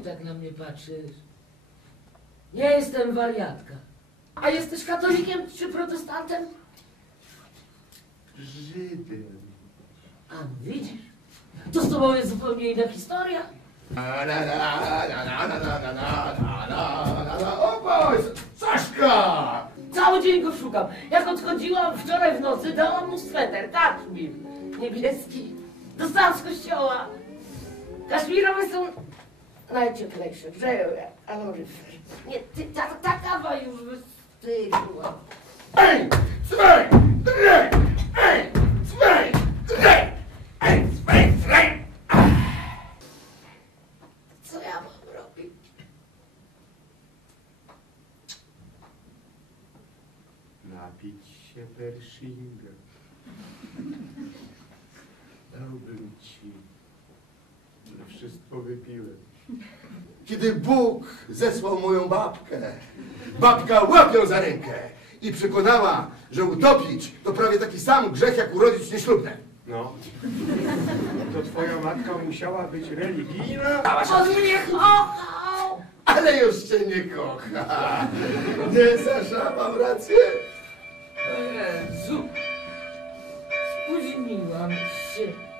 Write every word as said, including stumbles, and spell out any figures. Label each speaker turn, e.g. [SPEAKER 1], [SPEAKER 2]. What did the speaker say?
[SPEAKER 1] tak na mnie patrzysz? Nie jestem wariatka. A jesteś katolikiem czy protestantem?
[SPEAKER 2] Żydem.
[SPEAKER 1] A widzisz, to z tobą jest zupełnie inna historia.
[SPEAKER 2] Na, na, na, na, na, na, na, na, na, na, na, na. O, boś, Saszka!
[SPEAKER 1] Cały dzień go szukam. Jak odchodziłam wczoraj w nocy, dałam mu sweter, kaszmir niebieski. Dostałam z kościoła. Kaszmirowe są najcieplejsze, brzege, kaloryfer. Nie, ty, ta, ta kawa już wystygła.
[SPEAKER 2] Ej, cwej, drej! Ej, cwej, drej! Ej, cwej, drej!
[SPEAKER 1] Co ja mam robić?
[SPEAKER 2] Napić się Pershinga. Dałbym ci, ale wszystko wypiłem. Kiedy Bóg zesłał moją babkę, babka łapią za rękę i przekonała, że utopić to prawie taki sam grzech, jak urodzić nieślubne.
[SPEAKER 3] No, to twoja matka musiała być religijna?
[SPEAKER 1] On mnie kochał!
[SPEAKER 2] Ale już cię nie kocha. Nie, Sasza, mam rację.
[SPEAKER 1] O Jezu, spóźniłam się.